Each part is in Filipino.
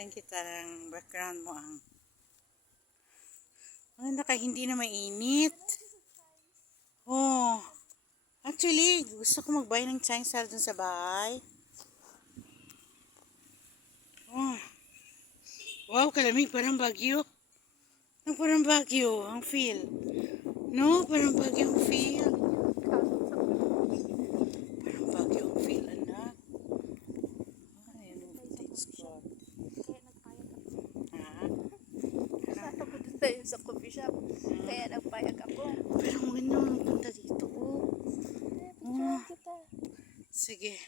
Picturean kita ng background mo ang maganda kay hindi na mainit. Oh, actually, gusto ko magbay ng chainsaw dun sa bahay. Oh, wow, kalamig, parang bagyo. Parang bagyo ang feel. No, parang bagyo ang feel. Parang bagyo ang feel, anak. Ay, ano vintage cloth. Nakapagod tayo sa coffee shop. Kaya nagpayag ako. Pero maganda magpunta dito. Oh. Kita. Sige.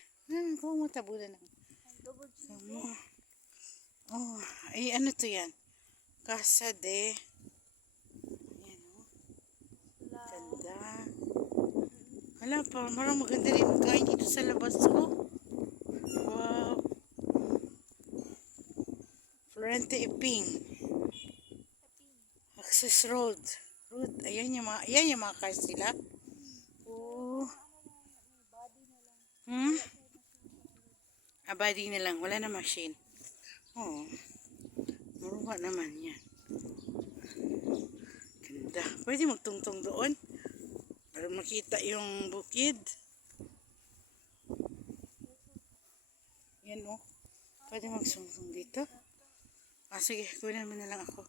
Kung matabulan ng mo. Oh, ay ano to yan? Casa de. Ayan o. Ganda. Hala pa, marang maganda rin kain dito sa labas ko. Wow. Florente Iping. Access Road. Ayan yung mga cars nila. Oh. Abadi na lang. Wala na machine. Oh. Maruha naman yan. Ganda. Pwede magtungtong doon. Para makita yung bukid. Yan o. Pwede magsungtong dito. Sige, kunin mo na lang ako.